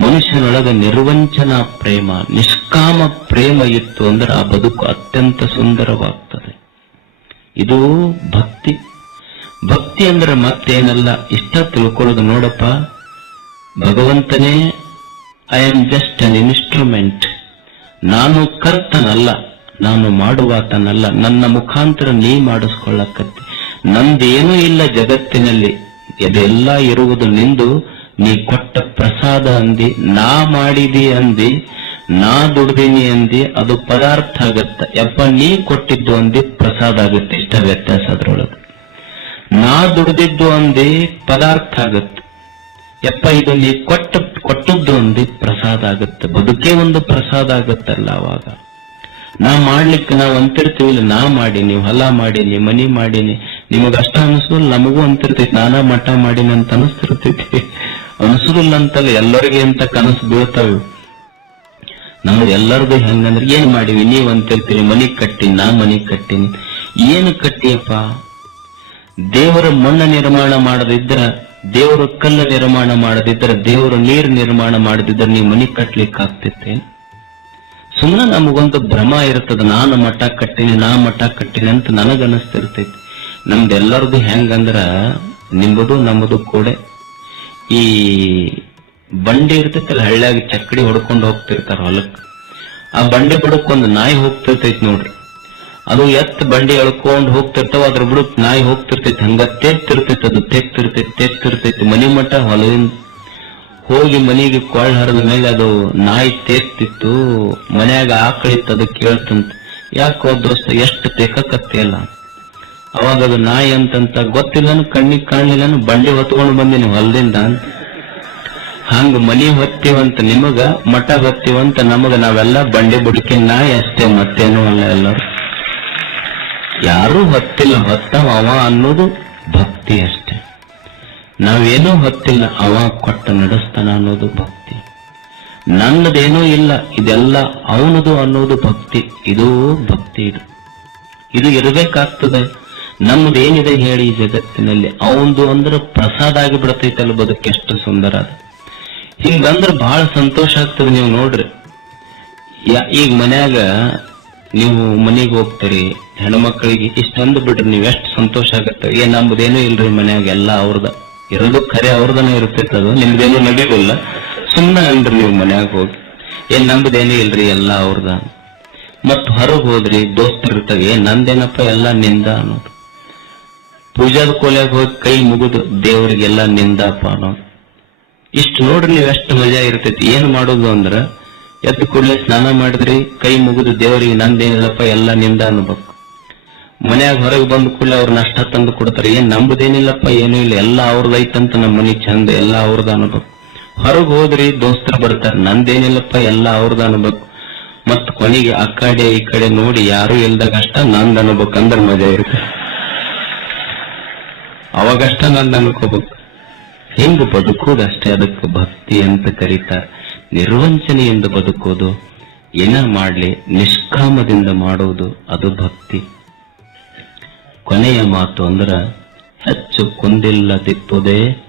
ಮನುಷ್ಯನೊಳಗ ನಿರ್ವಂಚನ ಪ್ರೇಮ, ನಿಷ್ಕಾಮ ಪ್ರೇಮ ಇತ್ತು ಅಂದ್ರೆ ಆ ಬದುಕು ಅತ್ಯಂತ ಸುಂದರವಾಗ್ತದೆ. ಇದು ಭಕ್ತಿ. ಭಕ್ತಿ ಅಂದ್ರೆ ಮತ್ತೇನಲ್ಲ, ಇಷ್ಟ ತಿಳ್ಕೊಳ್ಳೋದು ನೋಡಪ್ಪ. ಭಗವಂತನೇ I am just an instrument ನಾನು ಕರ್ತನಲ್ಲ, ನಾನು ಮಾಡುವಾತನಲ್ಲ, ನನ್ನ ಮುಖಾಂತರ ನೀ ಮಾಡಿಸ್ಕೊಳ್ಳಕತ್ತಿ. ನಂದೇನೂ ಇಲ್ಲ ಜಗತ್ತಿನಲ್ಲಿ, ಇದೆಲ್ಲ ಇರುವುದು ನಿಂದು. ನೀ ಕೊಟ್ಟ ಪ್ರಸಾದ ಅಂದಿ, ನಾ ಮಾಡಿದಿ ಅಂದಿ, ನಾ ದುಡ್ದೀನಿ ಅಂದಿ, ಅದು ಪದಾರ್ಥ ಆಗತ್ತ. ಯಪ್ಪ, ನೀ ಕೊಟ್ಟಿದ್ದು ಅಂದಿ, ಪ್ರಸಾದ ಆಗುತ್ತೆ. ಇಷ್ಟ ವ್ಯತ್ಯಾಸ ಅದ್ರೊಳಗೆ. ನಾ ದುಡ್ದಿದ್ದು ಅಂದಿ, ಪದಾರ್ಥ ಆಗತ್ತೆ. ಯಪ್ಪ, ಇದು ನೀ ಕೊಟ್ಟ, ಕೊಟ್ಟದ್ದು ಅಂದಿ, ಪ್ರಸಾದ ಆಗುತ್ತೆ. ಬದುಕೇ ಒಂದು ಪ್ರಸಾದ ಆಗುತ್ತಲ್ಲ ಅವಾಗ. ನಾ ಮಾಡ್ಲಿಕ್ಕೆ ನಾವ್ ಅಂತಿರ್ತೀವಿಲ್ಲ ನಾ ಮಾಡೀನಿ, ಹೊಲ ಮಾಡೀನಿ, ಮನಿ ಮಾಡೀನಿ. ನಿಮಗ ಅಷ್ಟ ಅನಿಸೋಲ್ಲ ನಮಗೂ ಅಂತಿರ್ತೈತಿ. ನಾನಾ ಮಠ ಮಾಡೀನಿ ಅಂತ ಅನಿಸ್ತಿರ್ತೈತಿ. ಅನಿಸೋದಿಲ್ಲ ಅಂತಲ್ಲ ಎಲ್ಲರಿಗೆ ಅಂತ ಕನಸು ಬೀಳ್ತಾವೆ? ನಮ್ದು ಎಲ್ಲರದು ಹೆಂಗಂದ್ರೆ, ಏನ್ ಮಾಡಿವಿ? ನೀವ್ ಅಂತಿರ್ತೀರಿ, ಮನಿ ಕಟ್ಟಿನಿ ನಾ ಮನಿ ಕಟ್ಟಿನಿ. ಏನು ಕಟ್ಟಿಯಪ್ಪ? ದೇವರ ಮಣ್ಣ ನಿರ್ಮಾಣ ಮಾಡದಿದ್ರ, ದೇವರು ಕಲ್ಲ ನಿರ್ಮಾಣ ಮಾಡದಿದ್ರ, ದೇವರು ನೀರು ನಿರ್ಮಾಣ ಮಾಡದಿದ್ರೆ ನೀವು ಮನಿ ಕಟ್ಲಿಕ್ಕೆ ಆಗ್ತಿತ್ತೆ ಸುಮ್ಮನೆ ನಮಗೊಂದು ಭ್ರಮ ಇರ್ತದ, ನಾನು ಮಠ ಕಟ್ಟಿನಿ, ನಾ ಮಠ ಕಟ್ಟಿನಿ ಅಂತ ನನಗನ್ನಿಸ್ತಿರ್ತೈತಿ ನಮ್ದೆಲ್ಲರದು ಹೆಂಗಂದ್ರ ನಿಮ್ಮದು ನಮ್ಮದು ಕೂಡ. ಈ ಬಂಡೆ ಇರ್ತೈತಲ್ಲ ಹಳ್ಳಿಯಾಗಿ ಚಕ್ಕಡಿ ಹೊಡ್ಕೊಂಡು ಹೋಗ್ತಿರ್ತಾರ ಹೊಲಕ್ಕೆ ಆ ಬಂಡೆ ಬುಡಕ್ ನಾಯಿ ಹೋಗ್ತಿರ್ತೈತಿ ನೋಡ್ರಿ. ಅದು ಎತ್ತ ಬಂಡಿ ಎಳ್ಕೊಂಡು ಹೋಗ್ತಿರ್ತಾವ, ಅದ್ರ ಬುಡಕ್ ನಾಯಿ ಹೋಗ್ತಿರ್ತೈತಿ, ಹಂಗ ತೆತ್ತಿರ್ತೈತಿ ಅದು ತೆತ್ತಿರ್ತೈತಿ ತೆತ್ತಿರ್ತೈತಿ ಮನಿ ಮಟ್ಟ ಹೊಲದಿಂದ ಹೋಗಿ ಮನೆಗೆ ಕೊಳ್ಳ ಹರಿದ ಮೇಲೆ ಅದು ನಾಯಿ ತೇತ್ತಿತ್ತು ಮನ್ಯಾಗ ಆಕಳಿತ್ತು, ಅದು ಕೇಳ್ತಂತ. ಯಾಕೋ ದೋಸ್ತ, ಎಷ್ಟು ತೆಕ್ಕಕತ್ತಿಯಲ್ಲ ಅವಾಗ ಅದು ನಾಯಿ ಅಂತಂತ ಗೊತ್ತಿಲ್ಲನು, ಕಣ್ಣಿಗೆ ಕಾಣ್ಲಿಲ್ಲನು, ಬಂಡಿ ಹೊತ್ಕೊಂಡು ಬಂದಿನಿ ಹೊಲದಿಂದ ಅಂತ. ಹಂಗ ಮನಿ ಹೊತ್ತೀವಂತ ನಿಮಗ, ಮಠ ಹೊತ್ತೀವಂತ ನಮಗ ನಾವೆಲ್ಲ ಬಂಡೆ ಬುಡಕಿ ನಾಯಿ ಅಷ್ಟೇ ಮತ್ತೇನು ಅಲ್ಲ ಎಲ್ಲರು. ಯಾರೂ ಹೊತ್ತಿಲ್ಲ, ಹೊತ್ತವ ಅವ ಅನ್ನೋದು ಭಕ್ತಿ ಅಷ್ಟೇ. ನಾವೇನೂ ಹೊತ್ತಿಲ್ಲ, ಅವ ಕೊಟ್ಟ ನಡೆಸ್ತಾನ ಅನ್ನೋದು ಭಕ್ತಿ. ನನ್ನದೇನೂ ಇಲ್ಲ, ಇದೆಲ್ಲ ಅವನದು ಅನ್ನೋದು ಭಕ್ತಿ, ಇದು ಭಕ್ತಿ ಇದು. ಇದು ಇರಬೇಕಾಗ್ತದೆ. ನಮ್ದೇನಿದೆ ಹೇಳಿ ಈ ಜಗತ್ತಿನಲ್ಲಿ? ಅವಂದು ಅಂದ್ರೆ ಪ್ರಸಾದ ಆಗಿ ಬಿಡತೈತಲ್ಲ ಬದುಕು, ಎಷ್ಟು ಸುಂದರ ಅದು. ಹಿಂಗಂದ್ರೆ ಬಹಳ ಸಂತೋಷ ಆಗ್ತದೆ ನೀವು ನೋಡ್ರಿ. ಈಗ ಮನ್ಯಾಗ ನೀವು ಮನೆಗೆ ಹೋಗ್ತೀರಿ, ಹೆಣ್ಮಕ್ಳಿಗೆ ಇಷ್ಟೊಂದು ಬಿಡ್ರಿ, ನೀವು ಎಷ್ಟು ಸಂತೋಷ ಆಗತ್ತೆ. ಏ, ನಮ್ದೇನೂ ಇಲ್ರಿ ಮನ್ಯಾಗ, ಎಲ್ಲ ಅವ್ರದ. ಇರೋದು ಖರೆ ಅವ್ರದನ ಇರ್ತೈತೆ ಅದು, ನಿಮ್ದೇನು ನಡೆಯಲ್ಲ ಸುಮ್ಮನೆ ಅನ್ರಿ ನೀವು ಮನ್ಯಾಗ ಹೋಗಿ. ಏನ್ ನಮ್ದೇನೂ ಇಲ್ರಿ, ಎಲ್ಲ ಅವ್ರದ. ಮತ್ತ ಹೊರಗೆ ಹೋದ್ರಿ ದೋಸ್ತರ್ ಇರ್ತವೆ ನಂದೇನಪ್ಪ ಎಲ್ಲ ನಿಂದ ಅನ್ನೋದು. ಪೂಜಾದ ಕೋಲ್ಯಾಗ ಹೋಗಿ ಕೈ ಮುಗಿದು ದೇವರಿಗೆಲ್ಲ ನಿಂದಪ್ಪ ಅನ್ನೋದು ಇಷ್ಟು ನೋಡ್ರಿ ನೀವು ಎಷ್ಟು ಮಜಾ ಇರ್ತೈತಿ. ಏನ್ ಮಾಡೋದು ಅಂದ್ರ ಎದ್ದು ಕೂಡಲೇ ಸ್ನಾನ ಮಾಡಿದ್ರಿ, ಕೈ ಮುಗಿದು ದೇವರಿಗೆ ನಂದೇನಿಲ್ಲಪ್ಪ ಎಲ್ಲ ನಿಂದ ಅನ್ಬೇಕು. ಮನ್ಯಾಗ ಹೊರಗೆ ಬಂದ ಕೂಡಲೇ ಅವ್ರ ನಷ್ಟ ತಂದು ಕೊಡ್ತಾರೆ. ಏನ್ ನಂಬುದೇನಿಲ್ಲಪ್ಪ, ಏನೂ ಇಲ್ಲ. ಎಲ್ಲ ಅವ್ರದೈತಂತ ನಮ್ಮ ಮನಿ ಚಂದ, ಎಲ್ಲ ಅವ್ರದ ಅನ್ಬೇಕು. ಹೊರಗೆ ಹೋದ್ರಿ ದೋಸ್ತರು ಬರ್ತಾರೆ, ನಂದೇನಿಲ್ಲಪ್ಪ, ಎಲ್ಲ ಅವ್ರದ ಅನ್ಬೇಕು. ಮತ್ ಕೊನೆಗೆ ಆ ಕಡೆ ಈ ಕಡೆ ನೋಡಿ ಯಾರು ಇಲ್ದಾಗ ಅಷ್ಟ ನಂದ್ ಅನ್ಬೇಕಂದ್ರ ಮಜಾ ಇರುತ್ತೆ. ಅವಾಗಷ್ಟ ನನ್ನ ಅನ್ಕೋಬೇಕು ಹೆಂಗ್ ಬದುಕೋದಷ್ಟೇ ಅದಕ್ಕೆ ಭಕ್ತಿ ಅಂತ ಕರೀತಾರೆ. ನಿರ್ವಂಚನೆಯಿಂದ ಬದುಕೋದು ಏನ ಮಾಡ್ಲಿ, ನಿಷ್ಕಾಮದಿಂದ ಮಾಡೋದು ಅದು ಭಕ್ತಿ. ಕೊನೆಯ ಮಾತು ಅಂದ್ರ, ಹೆಚ್ಚು ಕುಂದಿಲ್ಲದಿಪ್ಪುದೇ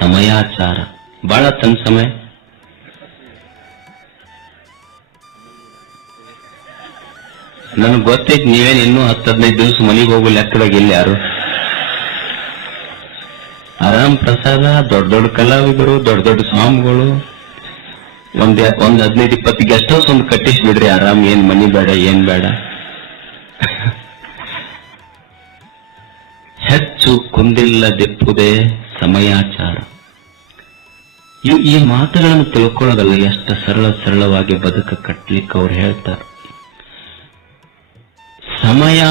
ಸಮಯಾಚಾರ. ಬಹಳ ತನ್ನ ಸಮಯ. ನನಗೆ ಗೊತ್ತೈತಿ ನೀವೇನು ಇನ್ನೂ ಹತ್ತು ಹದಿನೈದು ದಿವಸ ಮನೆಗೆ ಹೋಗೋ ಲೆಕ್ಕದಾಗ ಇಲ್ಲಿ ಯಾರು? ಪ್ರಸಾದ, ದೊಡ್ಡ ದೊಡ್ಡ ಕಲಾವಿದರು, ದೊಡ್ಡ ದೊಡ್ಡ ಸ್ವಾಮಿಗಳು. ಒಂದ್ ಒಂದ್ ಹದಿನೈದು ಇಪ್ಪತ್ತು ಗೆಸ್ಟ್ ಹೌಸ್ ಒಂದು ಕಟ್ಟಿಸ್ಬಿಡ್ರಿ ಆರಾಮ್ ಏನ್ ಮನಿ ಬೇಡ, ಏನ್ ಬೇಡ. ಹೆಚ್ಚು ಕುಂದಿಲ್ಲದಿಪ್ಪುದೇ ಸಮಯಾಚಾರ. ಈ ಮಾತುಗಳನ್ನು ತಿಳ್ಕೊಳ್ಳೋದಲ್ಲ ಎಷ್ಟು ಸರಳ ಸರಳವಾಗಿ ಬದುಕ ಕಟ್ಟಲಿಕ್ಕೆ ಅವ್ರು ಹೇಳ್ತಾರೆ. ಸಮಯ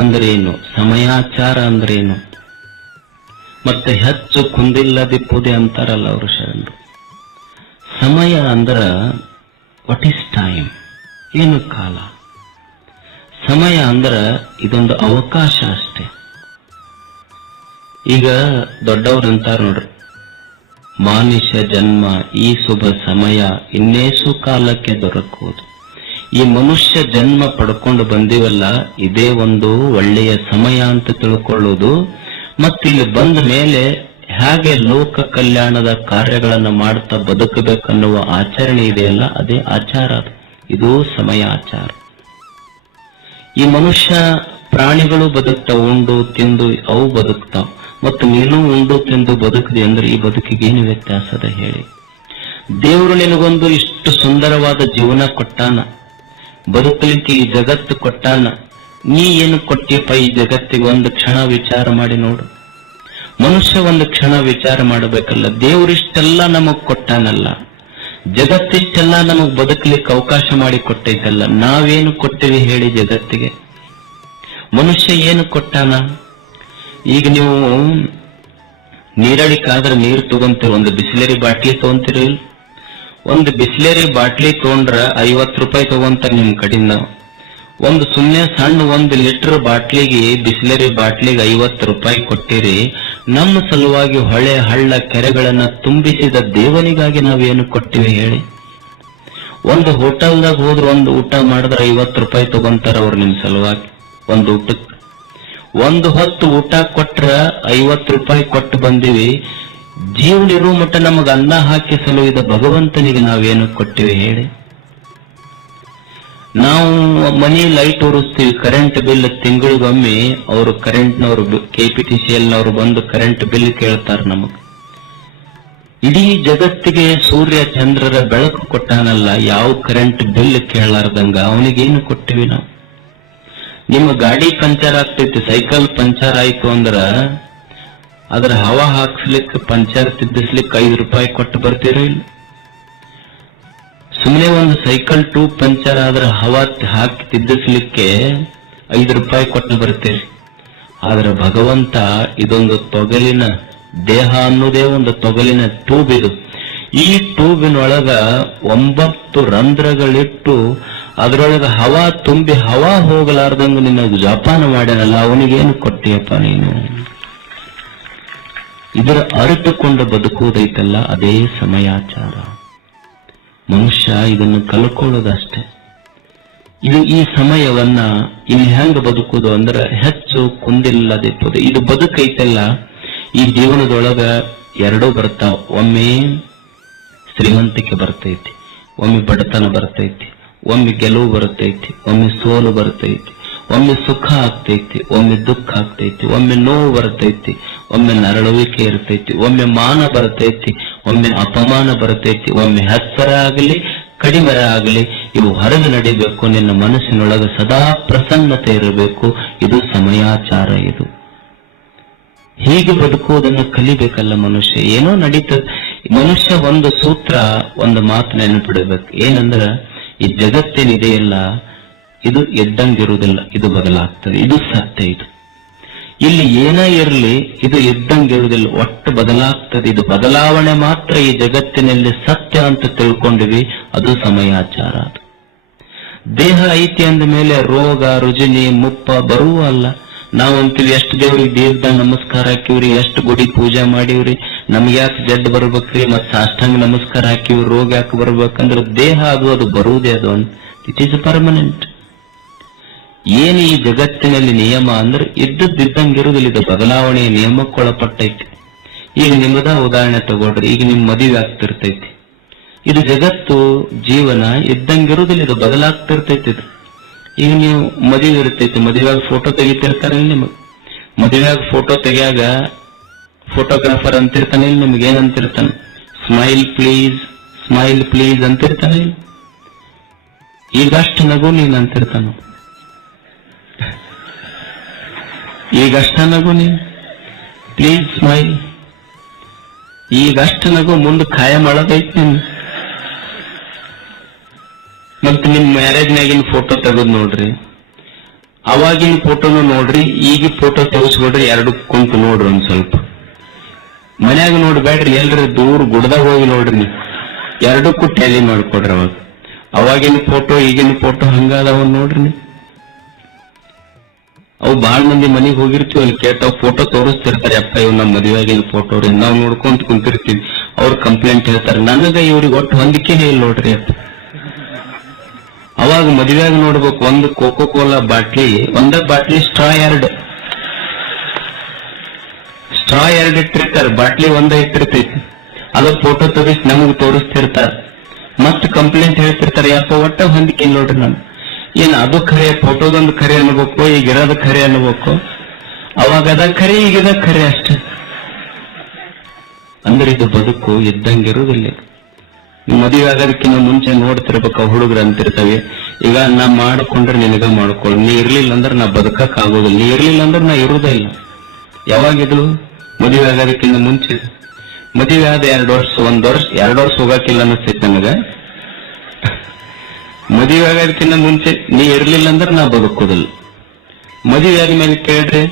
ಅಂದ್ರೇನು? ಸಮಯಾಚಾರ ಅಂದ್ರೇನು? ಮತ್ತೆ ಹೆಚ್ಚು ಕುಂದಿಲ್ಲದಿಪ್ಪುದೇ ಅಂತಾರಲ್ಲ ಅವರು ಶರಣರು. ಸಮಯ ಅಂದ್ರ ವಾಟ್ ಈಸ್ ಟೈಮ್ ಏನು ಕಾಲ? ಸಮಯ ಅಂದ್ರ ಇದೊಂದು ಅವಕಾಶ ಅಷ್ಟೇ. ಈಗ ದೊಡ್ಡವ್ರು ಅಂತಾರ ನೋಡ್ರಿ. ಮಾನುಷ್ಯ ಜನ್ಮ, ಈ ಶುಭ ಸಮಯ ಇನ್ನೇಸು ಕಾಲಕ್ಕೆ ದೊರಕುವುದು. ಈ ಮನುಷ್ಯ ಜನ್ಮ ಪಡ್ಕೊಂಡು ಬಂದಿವಲ್ಲ, ಇದೇ ಒಂದು ಒಳ್ಳೆಯ ಸಮಯ ಅಂತ ತಿಳ್ಕೊಳ್ಳೋದು ಮತ್ತಿಲ್ಲಿ ಬಂದ ಮೇಲೆ ಹೇಗೆ ಲೋಕ ಕಲ್ಯಾಣದ ಕಾರ್ಯಗಳನ್ನು ಮಾಡ್ತಾ ಬದುಕಬೇಕನ್ನುವ ಆಚರಣೆ ಇದೆಯಲ್ಲ, ಅದೇ ಆಚಾರ ಇದು ಸಮಯ ಆಚಾರ. ಈ ಮನುಷ್ಯ ಪ್ರಾಣಿಗಳು ಬದುಕ್ತಾವ ಉಂಡು, ತಿಂದು, ಅವು ಬದುಕ್ತಾವ. ಮತ್ತು ನೀನು ಉಂಡು, ತಿಂದು ಬದುಕಿದೆ ಅಂದ್ರೆ ಈ ಬದುಕಿಗೆ ಏನು ವ್ಯತ್ಯಾಸದ ಹೇಳಿ. ದೇವರು ನಿನಗೊಂದು ಇಷ್ಟು ಸುಂದರವಾದ ಜೀವನ ಕೊಟ್ಟಾನ. ಬದುಕಲಿಕ್ಕೆ ಈ ಜಗತ್ತು ಕೊಟ್ಟಾನ. ನೀ ಏನು ಕೊಟ್ಟಿಯಪ್ಪ ಈ ಜಗತ್ತಿಗೆ ಒಂದು ಕ್ಷಣ ವಿಚಾರ ಮಾಡಿ ನೋಡು. ಮನುಷ್ಯ ಒಂದು ಕ್ಷಣ ವಿಚಾರ ಮಾಡಬೇಕಲ್ಲ, ದೇವರಿಷ್ಟೆಲ್ಲ ನಮಗ್ ಕೊಟ್ಟಾನಲ್ಲ. ಜಗತ್ತಿಷ್ಟೆಲ್ಲ ನಮಗ್ ಬದುಕಲಿಕ್ಕೆ ಅವಕಾಶ ಮಾಡಿ ಕೊಟ್ಟೈತಲ್ಲ, ನಾವೇನು ಕೊಟ್ಟಿವಿ ಹೇಳಿ ಜಗತ್ತಿಗೆ. ಮನುಷ್ಯ ಏನು ಕೊಟ್ಟಾನ? ಈಗ ನೀವು ನೀರಳಿಕಾದ್ರೆ ನೀರು ತಗೊಂತೀರಿ, ಒಂದು ಬಿಸಿಲೇರಿ ಬಾಟ್ಲಿ ತಗೊಂತೀರಿ ಒಂದು ಬಿಸಿಲೇರಿ ಬಾಟ್ಲಿ ತಗೊಂಡ್ರ ಐವತ್ತು ರೂಪಾಯಿ ತಗೊಂತಾರ ನಿಮ್ ಕಡೆಯಿಂದ ಒಂದು ಸುಮ್ಮನೆ ಸಣ್ಣ ಒಂದು ಲೀಟರ್ ಬಾಟ್ಲಿಗೆ, ಬಿಸ್ಲೇರಿ ಬಾಟ್ಲಿಗೆ ಐವತ್ತು ರೂಪಾಯಿ ಕೊಟ್ಟಿರಿ. ನಮ್ಮ ಸಲುವಾಗಿ ಹೊಳೆ, ಹಳ್ಳ, ಕೆರೆಗಳನ್ನ ತುಂಬಿಸಿದ ದೇವನಿಗಾಗಿ ನಾವೇನು ಕೊಟ್ಟಿವಿ ಹೇಳಿ? ಒಂದು ಹೋಟೆಲ್ದಾಗ ಹೋದ್ರ ಒಂದು ಊಟ ಮಾಡಿದ್ರೆ ಐವತ್ತು ರೂಪಾಯಿ ತಗೊಂತಾರ ಅವ್ರು ನಿಮ್ ಸಲುವಾಗಿ, ಒಂದು ಊಟಕ್ಕೆ. ಒಂದು ಹೊತ್ತು ಊಟ ಕೊಟ್ರ ಐವತ್ತು ರೂಪಾಯಿ ಕೊಟ್ಟು ಬಂದಿವಿ. ಜೀವನ ಇರೋ ಮಟ್ಟ ನಮಗ ಅನ್ನ ಹಾಕಿ ಸಲುವಿದ ಭಗವಂತನಿಗೆ ನಾವೇನು ಕೊಟ್ಟಿವಿ ಹೇಳಿ? ನಾವು ಮನಿ ಲೈಟ್ ಉರಿಸ್ತೀವಿ ಕರೆಂಟ್ ಬಿಲ್ ತಿಂಗಳಿಗೊಮ್ಮೆ ಅವರು ಕರೆಂಟ್ನವರು ಕೆ ಪಿ ಟಿ ಸಿ ಎಲ್ನವರು ಬಂದು ಕರೆಂಟ್ ಬಿಲ್ ಕೇಳ್ತಾರೆ ನಮಗ್. ಇಡೀ ಜಗತ್ತಿಗೆ ಸೂರ್ಯ ಚಂದ್ರರ ಬೆಳಕು ಕೊಟ್ಟಾನಲ್ಲ, ಯಾವ ಕರೆಂಟ್ ಬಿಲ್ ಕೇಳಲಾರ್ದಂಗ, ಅವನಿಗೇನು ಕೊಟ್ಟಿವಿ ನಾವು? ನಿಮ್ಮ ಗಾಡಿ ಪಂಚರ್ ಆಗ್ತೈತಿ ಸೈಕಲ್ ಪಂಚರ್ ಆಯ್ತು ಅಂದ್ರ, ಅದ್ರ ಹವಾ ಹಾಕ್ಸ್ಲಿಕ್ಕೆ, ಪಂಚರ್ ತಿದ್ದಿಸ್ಲಿಕ್ಕೆ ಐದು ರೂಪಾಯಿ ಕೊಟ್ಟು ಬರ್ತೀರೋ ಇಲ್ಲ? ಸುಮ್ಮನೆ ಒಂದು ಸೈಕಲ್ ಟೂ ಪಂಚರ್ ಆದ್ರೆ ಹವಾ ಹಾಕಿ ತಿದ್ದಿಸ್ಲಿಕ್ಕೆ ಐದು ರೂಪಾಯಿ ಕೊಟ್ಟು ಬರ್ತೀರಿ ಆದ್ರೆ ಭಗವಂತ ಇದೊಂದು ತೊಗಲಿನ ದೇಹ ಅನ್ನೋದೇ ಒಂದು ತೊಗಲಿನ ಟ್ಯೂಬ್ ಇದು. ಈ ಟ್ಯೂಬಿನೊಳಗ ಒಂಬತ್ತು ರಂಧ್ರಗಳಿಟ್ಟು ಅದರೊಳಗ ಹವಾ ತುಂಬಿ ಹವಾ ಹೋಗಲಾರ್ದಂಗ ನಿನ್ನ ಜಪಾನ ಮಾಡ್ಯಾನಲ್ಲ, ಅವನಿಗೇನು ಕೊಟ್ಟಿಯಪ್ಪ ನೀನು? ಇದರ ಅರಿತುಕೊಂಡು ಬದುಕುವುದೈತಲ್ಲ ಅದೇ ಸಮಯಾಚಾರ. ಮನುಷ್ಯ ಇದನ್ನು ಕಲ್ಕೊಳ್ಳೋದಷ್ಟೇ ಇದು ಈ ಸಮಯವನ್ನ ಇಲ್ಲಿ ಹೆಂಗ ಬದುಕುದು ಅಂದ್ರೆ ಹೆಚ್ಚು ಕುಂದಿಲ್ಲದಿಪ್ಪದು ಇದು ಬದುಕೈತೆಲ್ಲ, ಈ ಜೀವನದೊಳಗ ಎರಡೂ ಬರ್ತಾವ. ಒಮ್ಮೆ ಶ್ರೀಮಂತಿಕೆ ಬರ್ತೈತಿ, ಒಮ್ಮೆ ಬಡತನ ಬರ್ತೈತಿ, ಒಮ್ಮೆ ಗೆಲುವು ಬರ್ತೈತಿ, ಒಮ್ಮೆ ಸೋಲು ಬರ್ತೈತಿ, ಒಮ್ಮೆ ಸುಖ ಆಗ್ತೈತಿ, ಒಮ್ಮೆ ದುಃಖ ಆಗ್ತೈತಿ, ಒಮ್ಮೆ ನೋವು ಬರ್ತೈತಿ ಒಮ್ಮೆ ನರಳುವಿಕೆ ಇರ್ತೈತಿ, ಒಮ್ಮೆ ಮಾನ ಬರ್ತೈತಿ, ಒಮ್ಮೆ ಅಪಮಾನ ಬರ್ತೈತಿ, ಒಮ್ಮೆ ಹೆಸರ ಆಗಲಿ ಕಡಿಮೆ ಆಗಲಿ, ಇವು ಹೊರಗೆ ನಡಿಬೇಕು, ನಿನ್ನ ಮನಸ್ಸಿನೊಳಗ ಸದಾ ಪ್ರಸನ್ನತೆ ಇರಬೇಕು, ಇದು ಸಮಯಾಚಾರ ಇದು. ಹೀಗೆ ಬದುಕುವುದನ್ನು ಕಲಿಬೇಕಲ್ಲ ಮನುಷ್ಯ, ಏನೋ ನಡೀತದ. ಮನುಷ್ಯ ಒಂದು ಸೂತ್ರ, ಒಂದು ಮಾತು ನೆನಪಿಡಬೇಕು, ಏನಂದ್ರ, ಈ ಜಗತ್ತೇನಿದೆಯಲ್ಲ, ಇದು ಎದ್ದಂಗಿರುವುದಿಲ್ಲ, ಇದು ಬದಲಾಗ್ತದೆ, ಇದು ಸತ್ಯ ಇದು. ಇಲ್ಲಿ ಏನೇ ಇರಲಿ, ಇದು ಎದ್ದಂಗಿರುವುದಿಲ್ಲ ಒಟ್ಟು ಬದಲಾಗ್ತದೆ. ಇದು ಬದಲಾವಣೆ ಮಾತ್ರ ಈ ಜಗತ್ತಿನಲ್ಲಿ ಸತ್ಯ ಅಂತ ತಿಳ್ಕೊಂಡಿವಿ. ಅದು ಸಮಯಾಚಾರ ಅದು. ದೇಹ ಐತಿ ಅಂದ ಮೇಲೆ ರೋಗ, ರುಜಿನಿ, ಮುಪ್ಪ ಬರುವ ಅಲ್ಲ. ನಾವು ಅಂತೀವಿ, ಎಷ್ಟು ದೇವ್ರಿಗೆ ನಮಸ್ಕಾರ ಹಾಕಿವ್ರಿ, ಎಷ್ಟು ಗುಡಿ ಪೂಜೆ ಮಾಡಿವ್ರಿ. ನಮ್ಗೆ ಯಾಕೆ ಜಡ್ ಬರ್ಬೇಕ್ರಿ? ಮತ್ ಸಾಷ್ಟಾಂಗ ನಮಸ್ಕಾರ ಹಾಕಿವ್ರಿ, ರೋಗ ಯಾಕೆ ಬರ್ಬೇಕಂದ್ರೆ ದೇಹ ಅದು ಅದು ಬರುವುದೇ ಅದು. ಇಟ್ ಈಸ್ ಪರ್ಮನೆಂಟ್ ಏನು ಈ ಜಗತ್ತಿನಲ್ಲಿ ನಿಯಮ ಅಂದ್ರೆ ಇದ್ದದ್ದಿದ್ದಂಗಿರುವುದಿಲ್ಲ ಇದು ಬದಲಾವಣೆಯ ನಿಯಮಕ್ಕೊಳಪಟ್ಟೈತಿ. ಈಗ ನಿಮ್ಮದ ಉದಾಹರಣೆ ತಗೊಳ್ರಿ, ಈಗ ನಿಮ್ ಮದುವೆ ಆಗ್ತಿರ್ತೈತಿ. ಇದು ಜಗತ್ತು, ಜೀವನ ಇದ್ದಂಗಿರುವುದಿಲ್ಲ ಇದು ಬದಲಾಗ್ತಿರ್ತೈತಿ ಇದು. ಈಗ ನೀವು ಮದುವೆ ಇರ್ತೈತಿ, ಮದುವೆಯಾಗ ಫೋಟೋ ತೆಗಿತಿರ್ತಾರೆ ನಿಮಗೆ. ಮದುವೆಯಾಗ ಫೋಟೋ ತೆಗಿಯಾಗ ಫೋಟೋಗ್ರಾಫರ್ ಅಂತಿರ್ತಾನೆ ಇಲ್ಲಿ ನಿಮ್ಗೆ ಏನಂತಿರ್ತಾನೆ ಸ್ಮೈಲ್ ಪ್ಲೀಸ್ ಸ್ಮೈಲ್ ಪ್ಲೀಸ್ ಅಂತಿರ್ತಾನೆ ಇಲ್ಲಿ. ಈಗಷ್ಟು ನಗು ನೀನ್ ಅಂತಿರ್ತಾನ. ಈಗಷ್ಟ ನಗು ನೀನ್ ಪ್ಲೀಸ್ ಸ್ಮೈಲ್ ಈಗಷ್ಟ ನಗು ಮುಂದೆ ಖಾಯ ಮಾಡೋದೈತಿ ನಿನ್. ಮತ್ತೆ ನಿಮ್ ಮ್ಯಾರೇಜ್ನಾಗಿನ ಫೋಟೋ ತೆಗೆದು ನೋಡ್ರಿ. ಅವಾಗಿನ ಫೋಟೋನು ನೋಡ್ರಿ ಈಗ ಫೋಟೋ ತೆಗೆಸ್ಕೊಡ್ರಿ ಎರಡು ಕುಂತು ನೋಡ್ರಿ ಒಂದ್ ಸ್ವಲ್ಪ. ಮನ್ಯಾಗ ನೋಡ್ಬೇಡ್ರಿ ಎಲ್ರಿ ದೂರ ಗುಡ್ದಾಗ ಹೋಗಿ ನೋಡ್ರಿ ಎರಡಕ್ಕೂ ಟ್ಯಾಲಿ ಮಾಡ್ಕೊಡ್ರಿ ಅವಾಗ. ಅವಾಗಿನ ಫೋಟೋ ಈಗಿನ ಫೋಟೋ ಹಂಗಾದವ ನೋಡ್ರಿ ಅವು ಬಾಳ್ ಮಂದಿ ಮನೆಗೆ ಹೋಗಿರ್ತೀವಿ, ಅಲ್ಲಿ ಕೇಳ್ತಾವ್ ಫೋಟೋ ತೋರಿಸ್ತಿರ್ತಾರೆ. ಅಪ್ಪ ಇವ್ ನಮ್ಮ ಆಗಿನ ಫೋಟೋ ರೀ, ನಾವ್ ನೋಡ್ಕೊಂತ ಕುಂತಿರ್ತೀವಿ. ಅವ್ರ ಕಂಪ್ಲೇಂಟ್ ಹೇಳ್ತಾರೆ. ನನಗ ಇವ್ರಿಗೆ ಒಟ್ಟು ಹೊಂದಿಕೆ ಇಲ್ಲ ನೋಡ್ರಿ ಅವಾಗ ಮದುವೆಯಾಗ ನೋಡ್ಬೇಕು, ಒಂದು ಕೋಕೋ ಕೋಲಾ ಬಾಟ್ಲಿ, ಒಂದ ಬಾಟ್ಲಿ ಸ್ಟ್ರಾ ಎರಡ್. ಸ್ಟ್ರಾ ಎರಡ್ ಇಟ್ಟಿರ್ತಾರ, ಬಾಟ್ಲಿ ಒಂದ ಇಟ್ಟಿರ್ತೈತಿ ಅದ ಫೋಟೋ ತೋರಿಸಿ ನಮಗ್ ತೋರಿಸ್ತಿರ್ತಾರ. ಮತ್ತ ಕಂಪ್ಲೇಂಟ್ ಹೇಳ್ತಿರ್ತಾರೆ ಯಾಕೋ ಒಟ್ಟ ಹೊಂದಿಕೆ ನೋಡ್ರಿ ನಾನು ಏನ್ ಅದು ಖರೆ, ಫೋಟೋದೊಂದು ಖರೆ ಅನ್ಬೇಕು, ಈಗ ಇರೋದು ಖರೆ ಅನ್ಬೇಕು. ಅವಾಗ ಅದ ಖರೆ, ಈಗಿದ ಖರೆ ಅಷ್ಟೆ. ಅಂದ್ರೆ ಇದು ಬದುಕು ಇದ್ದಂಗಿರುವುದಿಲ್ಲ ಮದುವೆ ಆಗೋದಕ್ಕಿಂತ ಮುಂಚೆ ನೋಡ್ತಿರ್ಬೇಕು ಹುಡುಗರು ಅಂತಿರ್ತವೆ. ಈಗ ನಾ ಮಾಡ್ಕೊಂಡ್ರೆ ನಿನಗ ಮಾಡ್ಕೊಳ್ಳಿ ನೀ ಇರ್ಲಿಲ್ಲ ಅಂದ್ರೆ ನಾ ಬದುಕಕ್ ಆಗೋದಿಲ್ಲ ನೀ ಇರ್ಲಿಲ್ಲ ಅಂದ್ರೆ ನಾ ಇರುವುದೇ ಇಲ್ಲ. ಯಾವಾಗಿದು? ಮದುವೆ ಆಗೋದಕ್ಕಿಂತ ಮುಂಚೆ. ಮದುವೆ ಆದ ಎರಡು ವರ್ಷ, ಒಂದ್ ವರ್ಷ, ಎರಡು ವರ್ಷ ಹೋಗಕ್ಕಿಲ್ಲ ಅನ್ನಿಸ್ತೈತೆ ನನಗ. ಮದುವೆ ಆಗೋದಕ್ಕಿಂತ ಮುಂಚೆ ನೀ ಇರ್ಲಿಲ್ಲ ಅಂದ್ರೆ ನಾ ಬದುಕೋದಿಲ್ಲ. ಮದುವೆ ಆದ್ಮೇಲೆ ಕೇಳ್ರಿ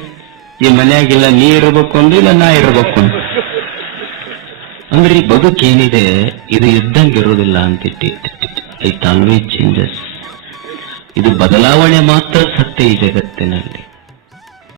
ಈ ಮನೆಯಾಗಿಲ್ಲ, ನೀ ಇರಬೇಕು ಅಂದ್ರೆ ಇಲ್ಲ ನಾ ಇರಬೇಕು ಅಂತ ಅಂದ್ರೆ ಈ ಬದುಕೇನಿದೆ ಇದು ಇದ್ದಂಗೆ ಇರೋದಿಲ್ಲ ಅಂತಿಟ್ಟಿ ಐ ಆಲ್ವೇಸ್ ಚೇಂಜಸ್. ಇದು ಬದಲಾವಣೆ ಮಾತ್ರ ಸತ್ಯ ಈ ಜಗತ್ತಿನಲ್ಲಿ.